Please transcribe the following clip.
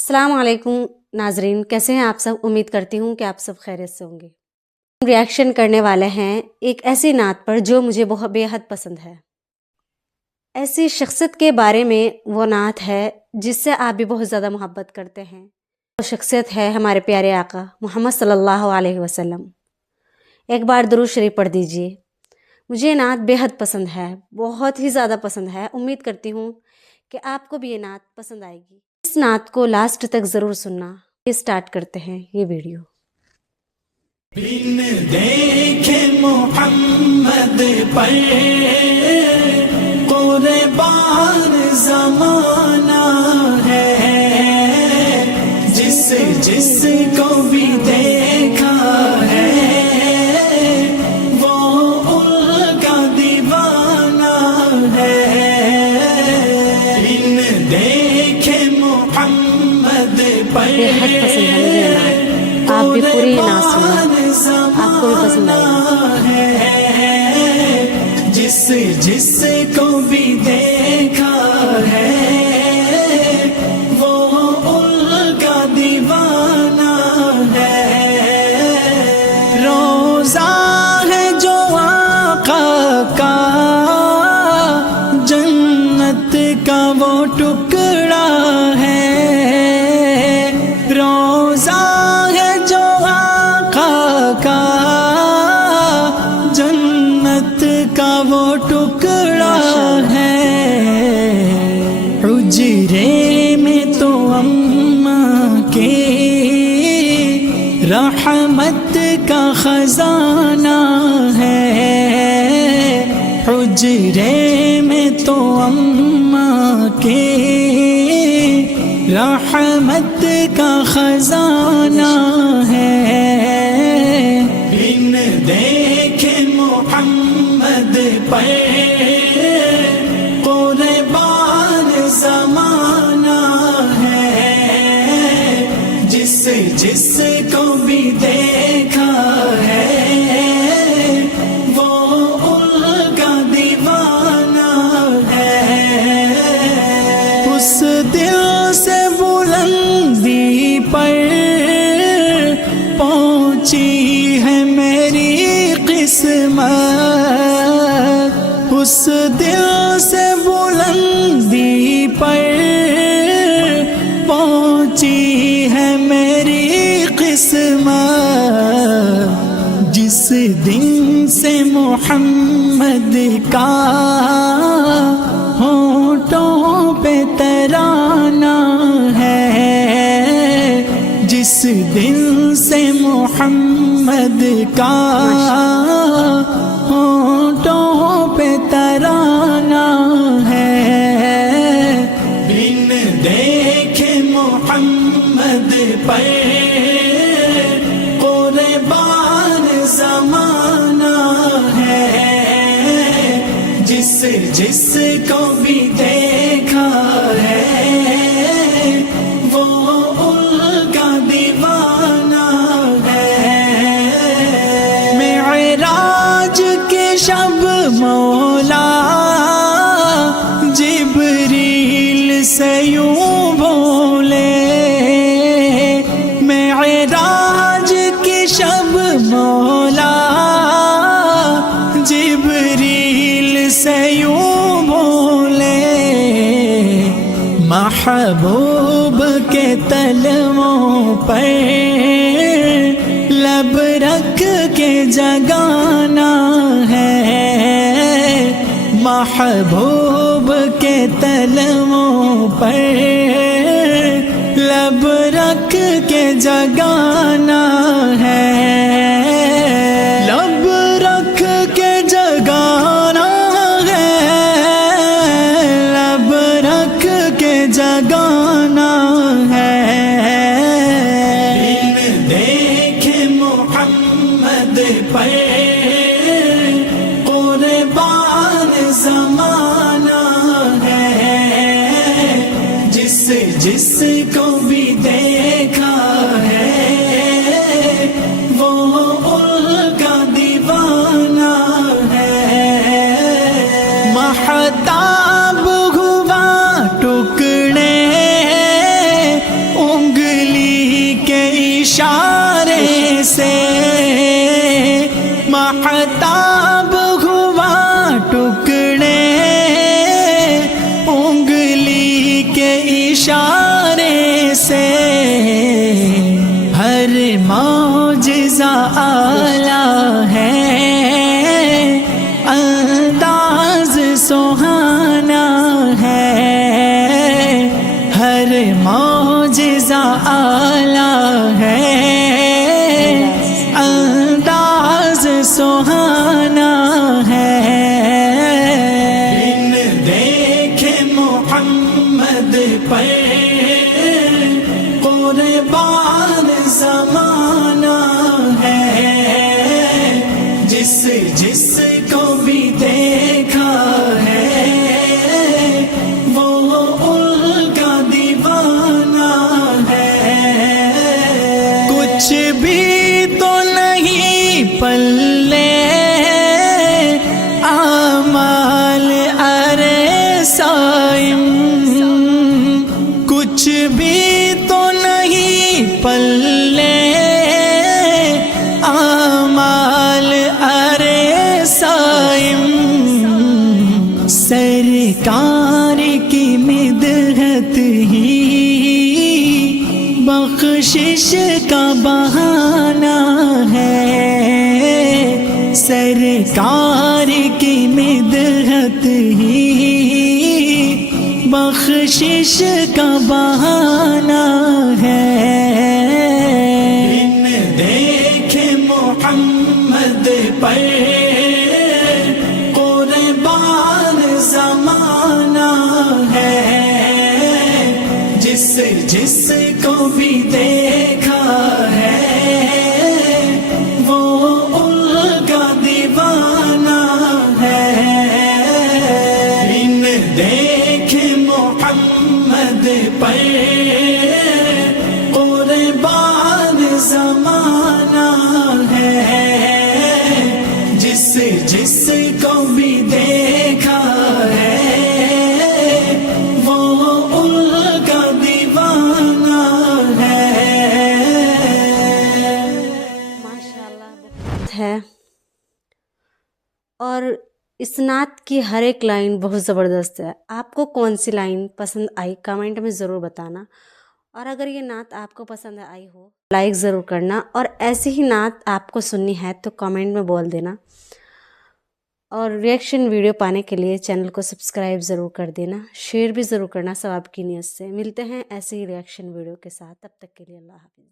अस्सलाम वालेकुम नाजरीन, कैसे हैं आप सब। उम्मीद करती हूँ कि आप सब खैरियत से होंगे। हम रिएक्शन करने वाले हैं एक ऐसी नात पर जो मुझे बहुत बेहद पसंद है। ऐसी शख्सियत के बारे में वो नात है जिससे आप भी बहुत ज़्यादा मोहब्बत करते हैं। वो शख्सियत है हमारे प्यारे आका मोहम्मद सल्लल्लाहु अलैहि वसल्लम। एक बार दुरूद शरीफ पढ़ दीजिए। मुझे ये नात बेहद पसंद है, बहुत ही ज़्यादा पसंद है। उम्मीद करती हूँ कि आपको भी ये नात पसंद आएगी। इस नात को लास्ट तक ज़रूर सुनना। ये स्टार्ट करते हैं ये वीडियो। बिन देखे मोहम्मद पर कुर्बान ज़माना है, जिस को भी देखा है वो उनका दीवाना है। बिन देखे मोहम्मद पर बेहद पसंद है मुझे ये नात। आप भी पूरी नात सुनना, आपको भी पसंद आएगी। जिस को भी देखा है वो उनका दीवाना है। रोज़ा है जो आका का, जन्नत का वो टुकड़ा है। रोज़ा है जो आका का, जन्नत का वो टुकड़ा है। हुजरे में तो अम्मा के रहमत का खजाना है। हुजरे में तो अम्मा के रहमत का खजाना है। बिन देखे मोहम्मद पर कुर्बान ज़माना है, जिस को भी देखा है वो उनका दीवाना है। उस दिल से बुलंदी पर पहुंची है मेरी किस्मत। उस दिल से बुलंदी पर पहुंची है मेरी किस्मत। जिस दिन से मोहम्मद का होठों पे तराना है, जिस दिन से मोहम्मद का होठों पे तराना है। बिन देखे मोहम्मद पर कुर्बान ज़माना है, जिस को भी देखा है वो उनका दीवाना है। मेराज के शब मौला जिब्रील से यूं बोले। मेराज के शब मौला जिब्रील से यूं बोले। महबूब के तलवों पर लब रख के जगाना है। महबूब के तलवों पर लब रख के जगाना है। लब रख के जगाना है, लब रख के जगाना है। बिन देखे मोहम्मद पर कुर्बान ज़माना है, जिस को भी देखा है वो उनका दीवाना है। महताब हुआ टुकड़े महताब हुआ टुकड़े उंगली के इशारे से, हर मौजिज़ा आला है, अंदाज सुहाना है, हर मौजिज़ा आला है, अंदाज सुहाना है। बिन देखे मोहम्मद पर कुर्बान ज़माना है, जिस जिस को भी देखा है वो उनका दीवाना है। कुछ भी तो नहीं पल्ले आमाल अरे साइम, कुछ भी तो नहीं पल्ले आमाल अरे साइम, सरकार की मिदहत ही बख्शिश का बहाना है, सरकार की मिदहत ही बख्शिश का बहाना है। बिन देखे मोहम्मद पर कुर्बान ज़माना है, जिस जिस को भी देखा है वो उनका दीवाना है। बिन देखे मोहम्मद पर कुर्बान ज़माना है, जिस जिस को भी देखा है वो उनका दीवाना है। माशाल्लाह बहुत है। और इस नात की हर एक लाइन बहुत ज़बरदस्त है। आपको कौन सी लाइन पसंद आई कमेंट में ज़रूर बताना, और अगर ये नात आपको पसंद आई हो लाइक ज़रूर करना, और ऐसी ही नात आपको सुननी है तो कमेंट में बोल देना, और रिएक्शन वीडियो पाने के लिए चैनल को सब्सक्राइब ज़रूर कर देना, शेयर भी ज़रूर करना सवाब की नीयत से। मिलते हैं ऐसे ही रिएक्शन वीडियो के साथ, तब तक के लिए अल्लाह हाफिज़।